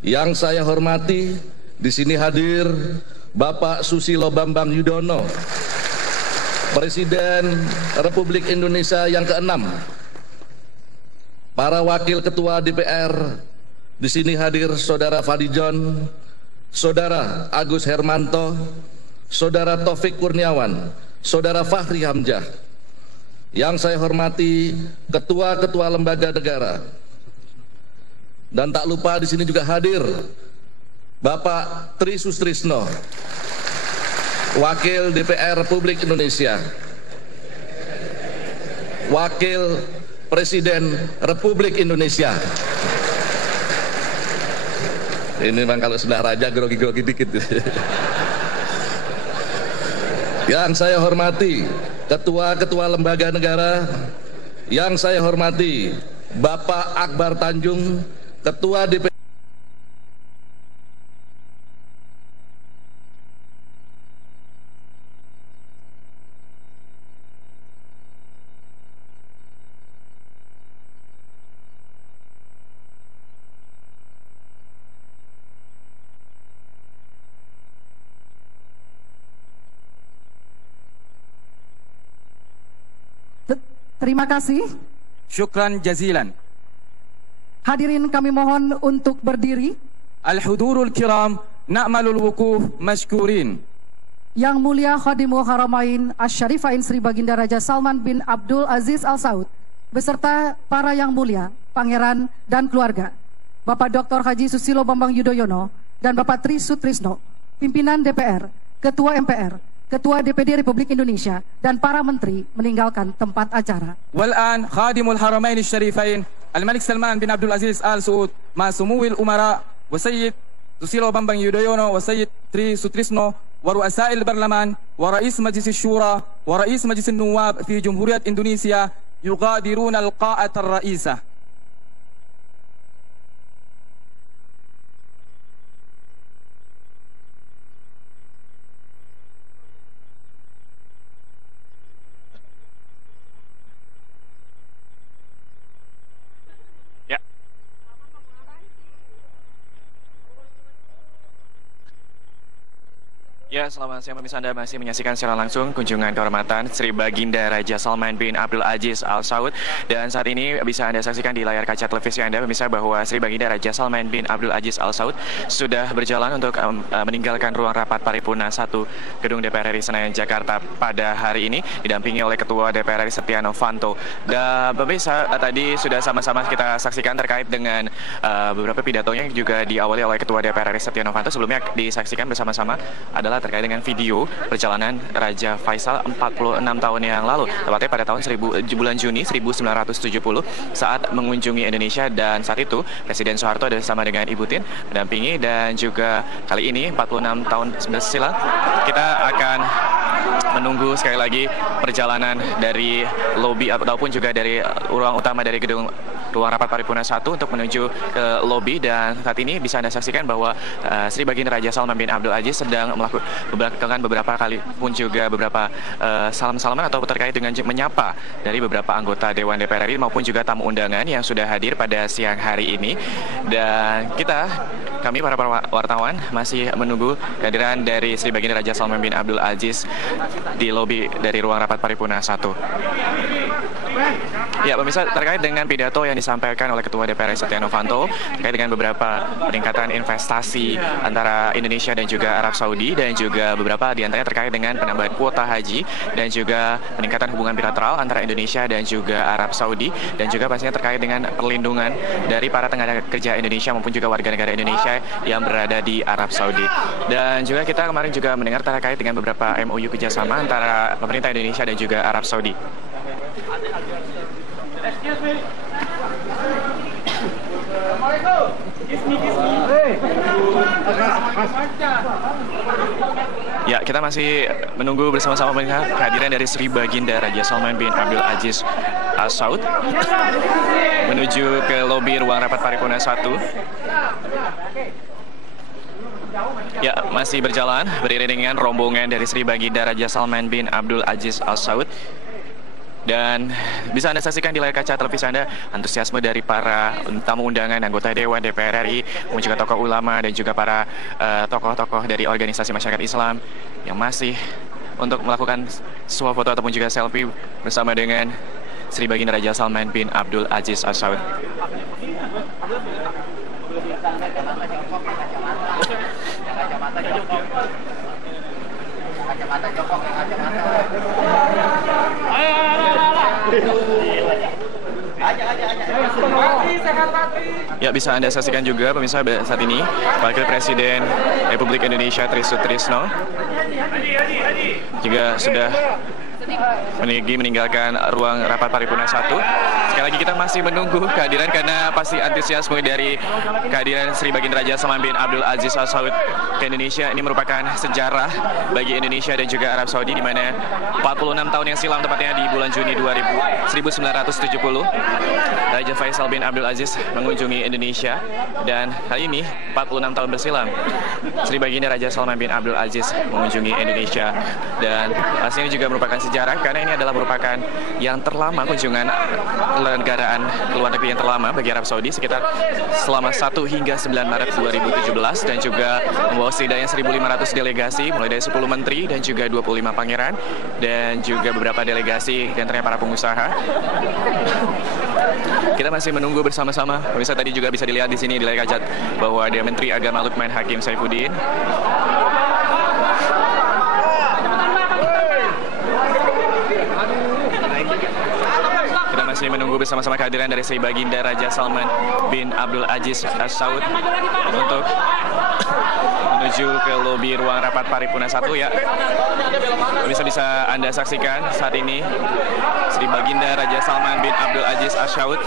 Yang saya hormati, di sini hadir Bapak Susilo Bambang Yudhoyono, Presiden Republik Indonesia yang ke-6. Para wakil ketua DPR, di sini hadir Saudara Fadlijon, Saudara Agus Hermanto, Saudara Taufik Kurniawan, Saudara Fahri Hamzah. Yang saya hormati ketua-ketua lembaga negara. Dan tak lupa di sini juga hadir Bapak Tri Sutrisno, Wakil DPR Republik Indonesia, Wakil Presiden Republik Indonesia. Ini memang kalau sudah raja grogi-grogi dikit. Yang saya hormati ketua-ketua lembaga negara, yang saya hormati Bapak Akbar Tanjung, Ketua DPR. Terima kasih. Syukran jazilan. Hadirin kami mohon untuk berdiri. Al-hudurul kiram, na'malul wukuf mashkurin. Yang mulia Khadimul Haramain Asy-Syarifain Sri Baginda Raja Salman bin Abdul Aziz Al Saud beserta para yang mulia, pangeran dan keluarga, Bapak Dr. Haji Susilo Bambang Yudhoyono dan Bapak Tri Sutrisno, pimpinan DPR, Ketua MPR, Ketua DPD Republik Indonesia, dan para menteri meninggalkan tempat acara. Wal'an Khadimul Haramain Asy-Syarifain Al-Malik Salman bin Abdul Aziz Al Saud ma sumuwil umara wa Sayyid Susilo Bambang Yudhoyono wa Sayyid Tri Sutrisno wa ru'asa'il barlaman wa Rais Majlis Syura wa Rais Majlis Nuwab fi Jumhuriyat Indonesia yugadiruna al-qa'at ar-ra'isah. Ya, selamat siang pemirsa, Anda masih menyaksikan secara langsung kunjungan kehormatan Sri Baginda Raja Salman bin Abdul Aziz Al Saud. Dan saat ini bisa Anda saksikan di layar kaca televisi Anda pemirsa bahwa Sri Baginda Raja Salman bin Abdul Aziz Al Saud sudah berjalan untuk meninggalkan ruang rapat paripurna 1 Gedung DPR RI Senayan Jakarta pada hari ini didampingi oleh Ketua DPR RI Setia Novanto. Dan pemirsa, tadi sudah sama-sama kita saksikan terkait dengan beberapa pidatonya juga diawali oleh Ketua DPR RI Setia Novanto. Sebelumnya disaksikan bersama-sama adalah terkait dengan video perjalanan Raja Faisal 46 tahun yang lalu, tepatnya pada tahun bulan Juni 1970 saat mengunjungi Indonesia, dan saat itu Presiden Soeharto bersama dengan Ibu Tien mendampingi, dan juga kali ini 46 tahun silam kita akan menunggu sekali lagi perjalanan dari lobi ataupun juga dari ruang utama dari gedung ruang rapat paripurna 1 untuk menuju ke lobi. Dan saat ini bisa Anda saksikan bahwa Sri Baginda Raja Salman bin Abdul Aziz sedang melakukan beberapa kali pun juga beberapa salam-salaman atau terkait dengan menyapa dari beberapa anggota Dewan DPR RI maupun juga tamu undangan yang sudah hadir pada siang hari ini. Dan kami para wartawan masih menunggu kehadiran dari Sri Baginda Raja Salman bin Abdul Aziz di lobi dari ruang rapat paripurna 1. Ya, pemirsa, terkait dengan pidato yang disampaikan oleh Ketua DPR Setia Novanto terkait dengan beberapa peningkatan investasi antara Indonesia dan juga Arab Saudi, dan juga beberapa diantaranya terkait dengan penambahan kuota haji dan juga peningkatan hubungan bilateral antara Indonesia dan juga Arab Saudi, dan juga pastinya terkait dengan perlindungan dari para tenaga kerja Indonesia maupun juga warga negara Indonesia yang berada di Arab Saudi. Dan juga kita kemarin juga mendengar terkait dengan beberapa MOU kerjasama antara pemerintah Indonesia dan juga Arab Saudi. Excuse me. Ya, kita masih menunggu bersama-sama melihat kehadiran dari Sri Baginda Raja Salman bin Abdul Aziz Al Saud menuju ke lobi ruang rapat paripurna 1. Ya, masih berjalan beriring dengan rombongan dari Sri Baginda Raja Salman bin Abdul Aziz Al Saud. Dan bisa Anda saksikan di layar kaca televisi Anda antusiasme dari para tamu undangan, anggota Dewan, DPR RI, kemudian juga tokoh ulama dan juga para tokoh-tokoh dari organisasi masyarakat Islam yang masih untuk melakukan suah foto ataupun juga selfie bersama dengan Sri Baginda Raja Salman bin Abdul Aziz Al Saud. Ya, bisa Anda saksikan juga pemirsa saat ini Wakil Presiden Republik Indonesia Tri Sutrisno juga sudah meninggalkan ruang rapat paripurna 1. Sekali lagi kita masih menunggu kehadiran karena pasti antusiasme dari kehadiran Sri Baginda Raja Salman bin Abdul Aziz Al Saud ke Indonesia. Ini merupakan sejarah bagi Indonesia dan juga Arab Saudi, di mana 46 tahun yang silam, tepatnya di bulan Juni 1970, Raja Faisal bin Abdul Aziz mengunjungi Indonesia, dan kali ini 46 tahun bersilam Sri Baginda Raja Salman bin Abdul Aziz mengunjungi Indonesia. Dan pastinya ini juga merupakan sejarah karena ini adalah merupakan yang terlama kunjungan negaraan ke luar negeri yang terlama bagi Arab Saudi, sekitar selama 1 hingga 9 Maret 2017, dan juga membawa setidaknya 1.500 delegasi mulai dari 10 menteri dan juga 25 pangeran dan juga beberapa delegasi dan ternyata para pengusaha. Kita masih menunggu bersama-sama. Pemirsa, tadi juga bisa dilihat di sini di layar kaca bahwa ada Menteri Agama Lukman Hakim Saifuddin. Kita masih menunggu bersama-sama kehadiran dari Sri Baginda Raja Salman bin Abdul Aziz Al Saud untuk menuju ke lobi ruang rapat paripurna 1 ya. Bisa Anda saksikan saat ini Sri Baginda Raja Salman bin Abdul Aziz Al Saud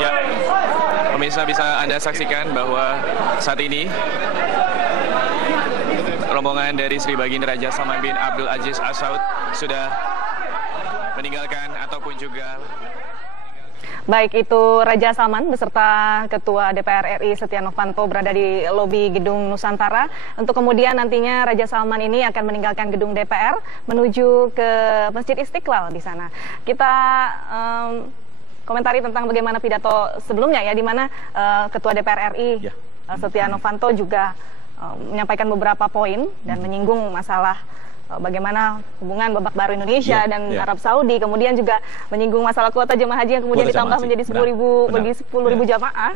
ya. Pemirsa, bisa Anda saksikan bahwa saat ini rombongan dari Sri Baginda Raja Salman bin Abdul Aziz Al Saud sudah meninggalkan ataupun juga baik itu Raja Salman beserta Ketua DPR RI Setia Novanto berada di lobi Gedung Nusantara, untuk kemudian nantinya Raja Salman ini akan meninggalkan gedung DPR menuju ke Masjid Istiqlal di sana. Kita komentari tentang bagaimana pidato sebelumnya ya, di mana Ketua DPR RI Setia Novanto juga menyampaikan beberapa poin dan menyinggung masalah bagaimana hubungan babak baru Indonesia dan Arab Saudi, kemudian juga menyinggung masalah kuota jemaah haji yang kemudian ditambah menjadi 10.000 jamaah.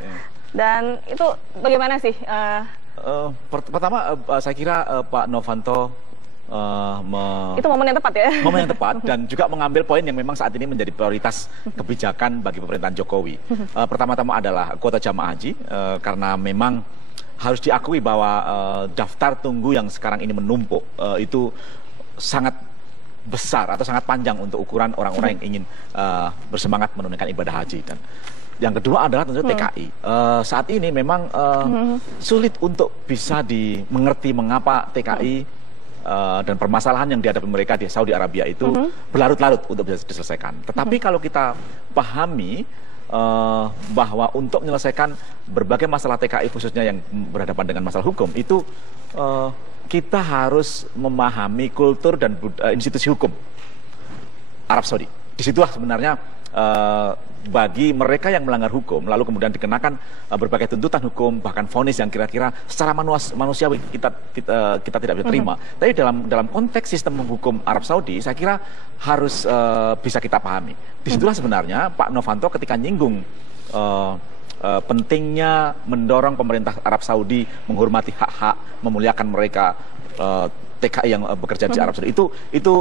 Dan itu bagaimana sih? Pertama saya kira Pak Novanto itu momen yang tepat ya? Momen yang tepat, dan juga mengambil poin yang memang saat ini menjadi prioritas kebijakan bagi pemerintahan Jokowi. Pertama-tama adalah kuota jamaah haji, karena memang harus diakui bahwa daftar tunggu yang sekarang ini menumpuk itu sangat besar atau sangat panjang untuk ukuran orang-orang yang ingin bersemangat menunaikan ibadah haji. Dan yang kedua adalah tentu TKI. Saat ini memang sulit untuk bisa dimengerti mengapa TKI dan permasalahan yang dihadapi mereka di Saudi Arabia itu berlarut-larut untuk bisa diselesaikan. Tetapi kalau kita pahami bahwa untuk menyelesaikan berbagai masalah TKI khususnya yang berhadapan dengan masalah hukum itu kita harus memahami kultur dan institusi hukum Arab Saudi. Disitulah sebenarnya bagi mereka yang melanggar hukum lalu kemudian dikenakan berbagai tuntutan hukum, bahkan vonis yang kira-kira secara manusiawi kita tidak bisa terima. Tapi dalam konteks sistem hukum Arab Saudi saya kira harus bisa kita pahami. Disitulah sebenarnya Pak Novanto ketika nyinggung pentingnya mendorong pemerintah Arab Saudi menghormati hak-hak, memuliakan mereka, TKI yang bekerja di Arab Saudi itu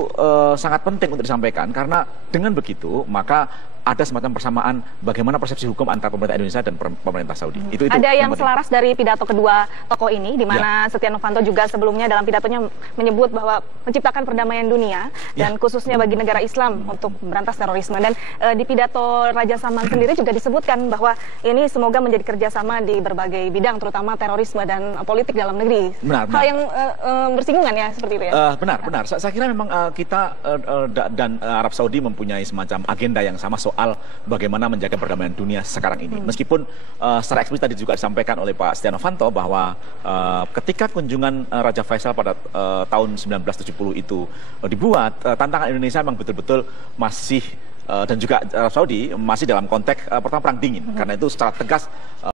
sangat penting untuk disampaikan, karena dengan begitu maka ada semacam persamaan bagaimana persepsi hukum antara pemerintah Indonesia dan pemerintah Saudi. Itu ada yang selaras dari pidato kedua tokoh ini, di mana Setia Novanto juga sebelumnya dalam pidatonya menyebut bahwa menciptakan perdamaian dunia dan khususnya bagi negara Islam untuk memberantas terorisme. Dan di pidato Raja Salman sendiri juga disebutkan bahwa ini semoga menjadi kerjasama di berbagai bidang, terutama terorisme dan politik dalam negeri. Hal yang bersinggungan ya seperti itu ya? Benar. Saya kira memang kita dan Arab Saudi mempunyai semacam agenda yang sama soal soal bagaimana menjaga perdamaian dunia sekarang ini. Meskipun secara eksplisit tadi juga disampaikan oleh Pak Setia Novanto bahwa ketika kunjungan Raja Faisal pada tahun 1970 itu dibuat, tantangan Indonesia memang betul-betul masih dan juga Arab Saudi masih dalam konteks pertama perang dingin. Karena itu secara tegas